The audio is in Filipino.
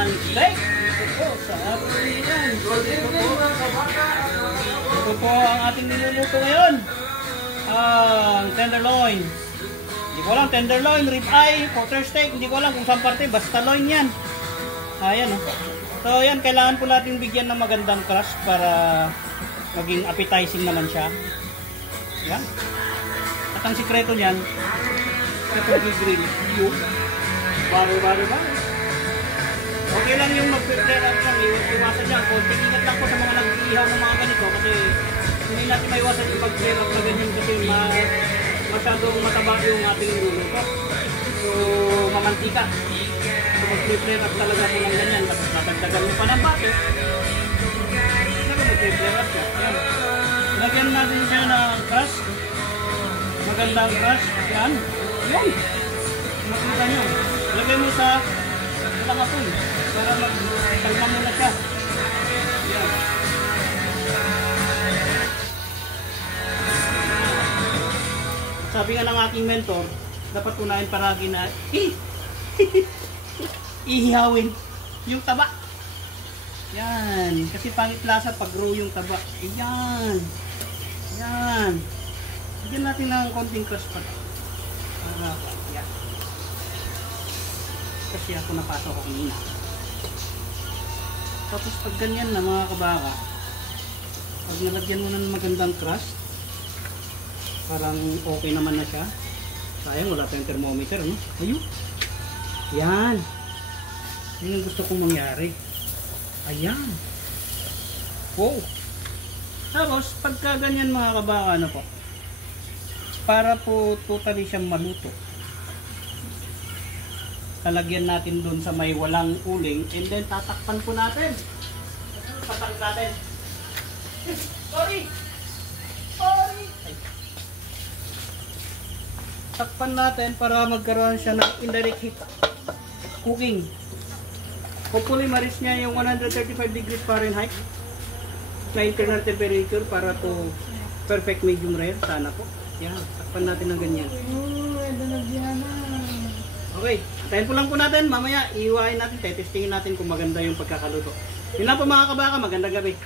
ng steak. Ito po, sarap yan. Ito po ang ating niluluto ngayon. Ang tenderloin. Hindi ko alam, tenderloin, ribeye, quarter steak. Hindi ko alam kung saan parte, basta loin yan. Ayan o. So yan, kailangan po natin bigyan ng magandang crust para maging appetizing naman siya. Yan. At ang sikreto niyan, sa pag-grill, yung baro-baro ba? Okay lang yung mag-prepare up lang, iwasan dyan. Konting ingat lang po sa mga nag-iihaw ng mga ganito kasi hindi natin maiwasan yung mag-prepare up na ganyan kasi masyadong mataba yung ating luluto. So, mamantika. So, mag-prepare up talaga po ng ganyan. Tapos matagdagan mo pa ng bate. Pero mag-prepare up siya. Yan. Lagyan natin siya ng crust. Magandang crust. Yan. Yun. Makita nyo. Lagay mo sa kapun para magkalma mo na siya. Yan. Sabi nga ng aking mentor, dapat unahin paragi na ihihawin yung taba. Yan. Kasi pangit lasa pag raw yung taba. Ayan. Yan. Bigyan natin ng konting crust pa. Yan. Kasi ako napasok ko kanina. Tapos pag ganyan na mga kabaka, pag nalagyan mo na ng magandang crust, parang okay naman na siya. Sayang wala tayong thermometer, no? Ayun. Yan. Yan ang gusto kong mangyari. Ayan. Wow. Tapos pagka ganyan mga kabaka, ano po? Para po totally siyang maluto. Talagyan natin doon sa may walang uling and then tatakpan po natin. Tatak natin. Sorry! Sorry! Takpan natin para magkaroon siya ng indirect heat cooking. Hopefully maris niya yung 135 degrees Fahrenheit na internal temperature para to perfect medium rare. Sana po. Yan, takpan natin ng ganyan. Okay, tayin po lang po natin. Mamaya iiwain natin, testingin natin kung maganda yung pagkakaluto. Yun lang po mga kabaka, magandang gabi.